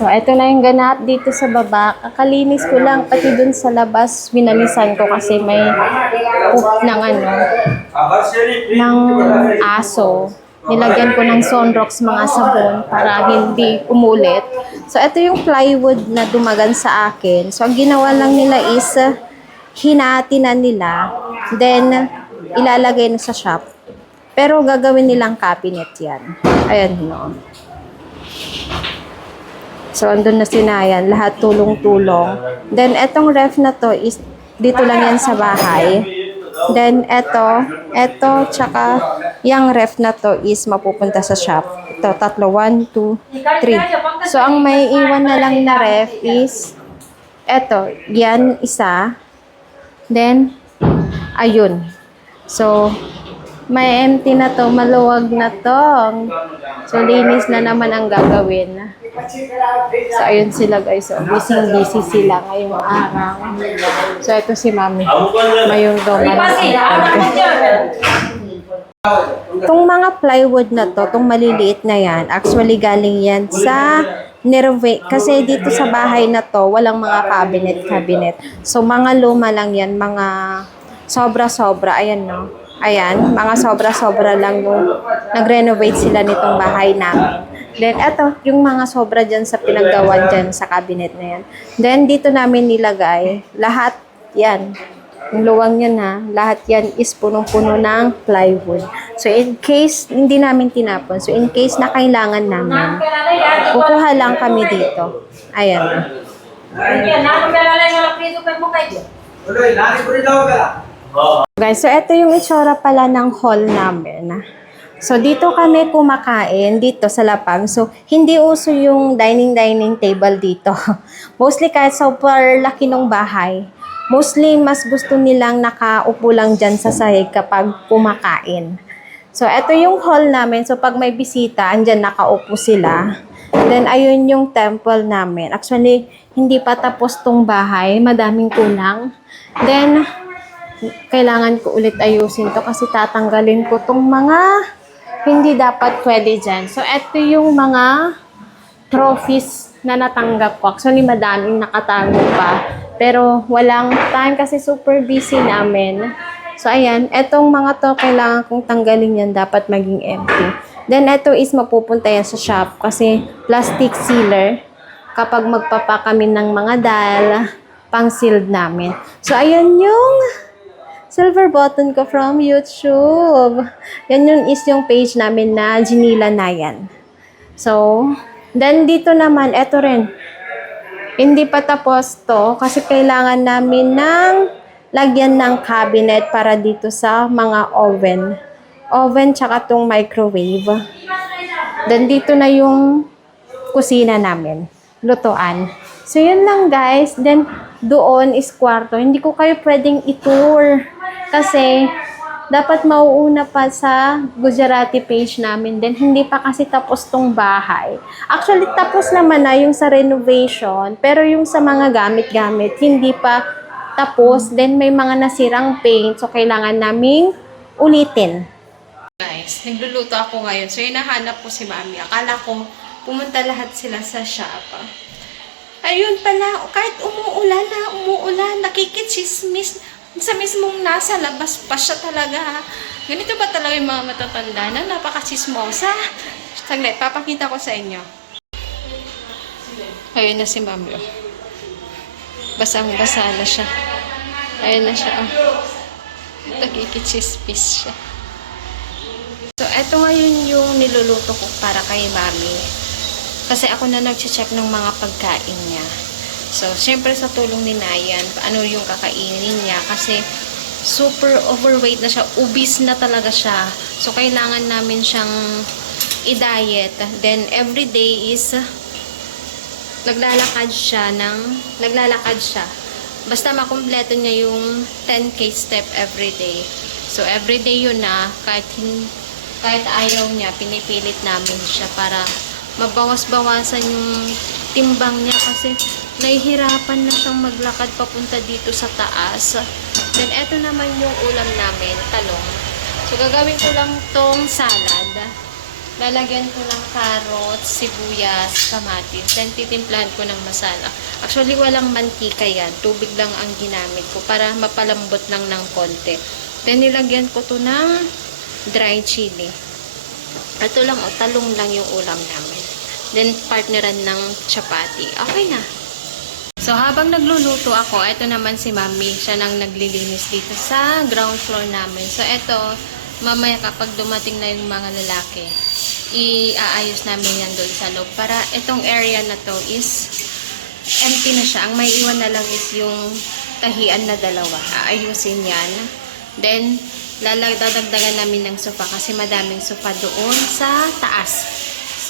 So, eto na yung ganap dito sa baba. Kakalinis ko lang, pati dun sa labas, binalisan ko kasi may poop ng ng aso. Nilagyan ko ng Sunrox mga sabon para hindi umulit. So, ito yung plywood na dumagan sa akin. So, ang ginawa lang nila is, hinati na nila, then, ilalagay na sa shop. Pero, gagawin nilang cabinet yan. Ayan, no. So, andun na sinayan. Lahat tulong-tulong. Then, etong ref na to is, dito lang yan sa bahay. Then, tsaka, yung ref na to is mapupunta sa shop. Ito, tatlo. 1, 2, 3. So, ang may iwan na lang na ref is, eto, yan, isa. Then, ayun. So, may empty na to, maluwag na to. So, linis na naman ang gagawin. So, ayun sila guys. So, busy sila ngayong araw. So, ito si Mami. Mayong doman. Itong mga plywood na to, itong maliliit na yan, actually galing yan sa Nerve. Kasi dito sa bahay na to, walang mga cabinet. So, mga luma lang yan, mga sobra-sobra. Ayan, no? Ayan, mga sobra-sobra lang yung nag-renovate sila nitong bahay namin. Then, eto, yung mga sobra dyan sa pinaggawan dyan sa cabinet na yan. Then, dito namin nilagay, lahat yan. Yung luwang yan ha, lahat yan is punong-puno ng plywood. So, in case hindi namin tinapon, so in case na kailangan namin, kukuha lang kami dito. Ayan. Guys, so ito yung itsura pala ng hall namin. So, dito kami kumakain, dito sa Lapang. So, hindi uso yung dining table dito. Mostly kahit super laki ng bahay, mostly mas gusto nilang nakaupo lang dyan sa sahig kapag kumakain. So, ito yung hall namin. So, pag may bisita, andyan nakaupo sila. Then, ayun yung temple namin. Actually, hindi pa tapos tong bahay. Madaming kulang. Then, kailangan ko ulit ayusin to kasi tatanggalin ko tong mga hindi dapat pwede dyan. So, ito yung mga trophies na natanggap ko. Actually, madaming nakatago pa. Pero, walang time kasi super busy namin. So, ayan. Etong mga to, kailangan kong tanggalin yan. Dapat maging empty. Then, ito is mapupunta yan sa shop kasi plastic sealer kapag magpapa kami ng mga dal, pang-sealed namin. So, ayan yung silver button ko from YouTube. Yan is yung page namin na Janila Nayan. So, then dito naman, eto rin. Hindi pa tapos to kasi kailangan namin ng lagyan ng cabinet para dito sa mga oven. Oven tsaka tong microwave. Then dito na yung kusina namin. Lutuan. So, yun lang guys. Then, doon is kwarto. Hindi ko kayo pwedeng i-tour. Kasi, dapat mauuna pa sa Gujarati page namin. Then, hindi pa kasi tapos tong bahay. Actually, tapos naman na yung sa renovation. Pero yung sa mga gamit-gamit, hindi pa tapos. Then, may mga nasirang paint. So, kailangan naming ulitin. Guys, nagluluto ako ngayon. So, hinahanap ko si Mami. Akala ko, pumunta lahat sila sa shop. Ayun pala, kahit umuulan, nakikichismis. Sa mismong nasa labas pa siya talaga. Ganito ba talaga yung mga matatanda na napakachismosa? Saglit, papakita ko sa inyo. Ayun na si Mami. Basang-basa na siya. Ayun na siya. Nakikichismis siya. So, eto ngayon yung niluluto ko para kay Mami. Kasi ako na nag-check ng mga pagkain niya. So, syempre sa tulong ni Nayan, ano yung kakainin niya. Kasi, super overweight na siya. Obese na talaga siya. So, kailangan namin siyang i-diet. Then, every day is naglalakad siya. Basta makumpleto niya yung 10K step every day. So, every day yun na. Kahit ayaw niya, pinipilit namin siya para mabawas-bawasan yung timbang niya kasi nahihirapan na siyang maglakad papunta dito sa taas. Then, eto naman yung ulam namin, talong. So, gagawin ko lang tong salad. Lalagyan ko ng carrots, sibuyas, kamatis. Then, titimplahan ko ng masala. Actually, walang mantika yan. Tubig lang ang ginamit ko para mapalambot lang ng konti. Then, nilagyan ko to ng dry chili. Ito lang, talong lang yung ulam namin. Then, partneran ng chapati. Okay na. So, habang nagluluto ako, ito naman si Mami. Siya nang naglilinis dito sa ground floor namin. So, ito, mamaya kapag dumating na yung mga lalaki, iaayos namin yan doon sa loob. Para itong area na to is empty na siya. Ang may iwan na lang is yung tahian na dalawa. Aayusin yan. Then, dadagdagan namin ng sofa kasi madaming sofa doon sa taas.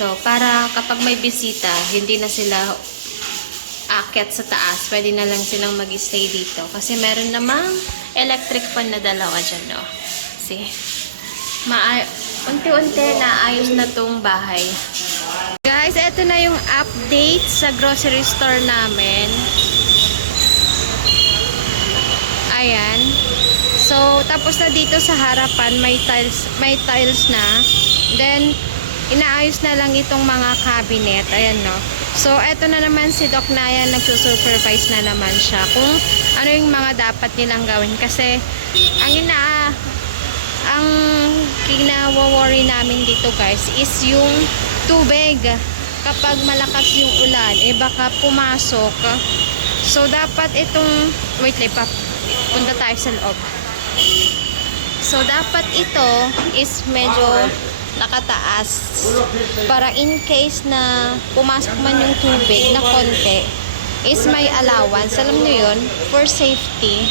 So, para kapag may bisita, hindi na sila aakyat sa taas. Pwede na lang silang mag-stay dito. Kasi meron namang electric fan na dalawa dyan, no? See? Unti-unti na ayos na tong bahay. Guys, eto na yung update sa grocery store namin. Ayan. So, tapos na dito sa harapan, may tiles na. Then, inaayos na lang itong mga cabinet. Ayan, no. So, eto na naman si Doc Naya, nagsusupervise na naman siya kung ano yung mga dapat nilang gawin. Kasi, ang kinawa-worry namin dito guys is yung tubig. Kapag malakas yung ulan, baka pumasok. So, dapat itong, wait lang, punta tayo sa loob. So, dapat ito is medyo nakataas. Para in case na pumasok man yung tubig na konti, is may allowance. Alam nyo yun? For safety.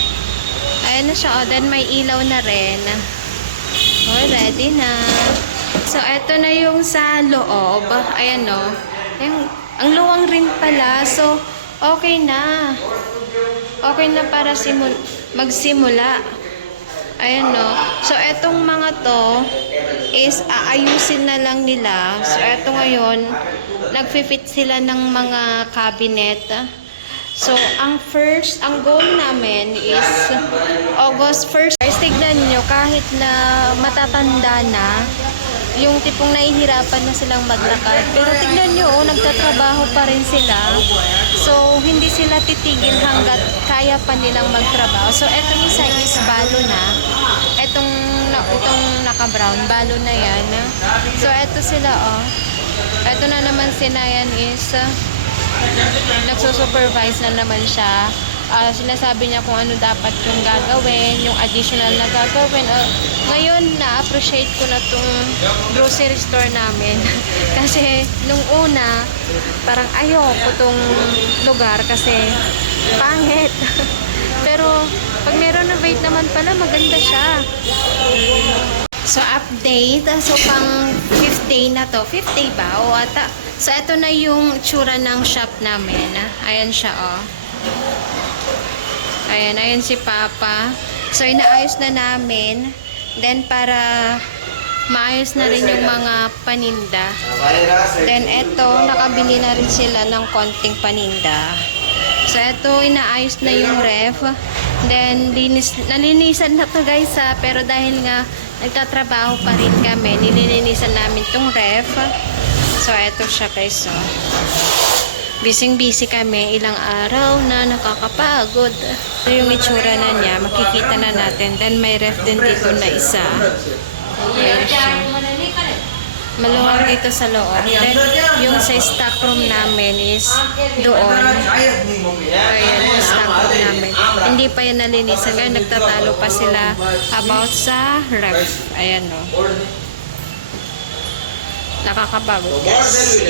Ayan na siya. Then, may ilaw na rin. Oh, ready na. So, eto na yung sa loob. Ayan, no. Ang luwang rin pala. So, okay na. Okay na para magsimula. Ayan, no. So, etong mga to is aayusin na lang nila. So, eto ngayon, nagfi-fit sila ng mga cabinet. So, ang goal namin is August 1st. Guys, tignan nyo, kahit na matatanda na, yung tipong nahihirapan na silang maglakad. Pero tignan nyo, nagtatrabaho pa rin sila. So, hindi sila titigil hanggat kaya pa nilang magtrabaho. So, etong isa is balo na. Itong naka-brown, balo na yan. So, eto sila, oh. Eto na naman si Nayan is nagsusupervise na naman siya. Sinasabi niya kung ano dapat yung gagawin, yung additional na gagawin. Ngayon, na-appreciate ko na tong grocery store namin. Kasi, nung una, parang ayoko tong lugar kasi pangit. Pero, pag meron-renovate naman pala, maganda siya. So, update. So, pang 5th day na to. 5th day ba? O, ata. So, ito na yung tsura ng shop namin. Ayan siya, oh. Ayan si Papa. So, inaayos na namin. Then, para maayos na rin yung mga paninda. Then, eto, nakabili na rin sila ng konting paninda. So, eto, inaayos na yung ref. Then, nalinisan na to guys, pero dahil nga nagtatrabaho pa rin kami, nililinisan namin tong ref. So, eto siya guys, so. Busy kami, ilang araw na nakakapagod. So, yung itsura na niya, makikita na natin. Then, may ref din dito na isa. Ayan siya. Maluwag dito sa loob. Then, yung sa stock room namin is doon. Ayan, yung stock room namin. Hindi pa yan nalinisan. Kaya nagtatalo pa sila about sa ref. Ayan, no. Nakakapagod, guys.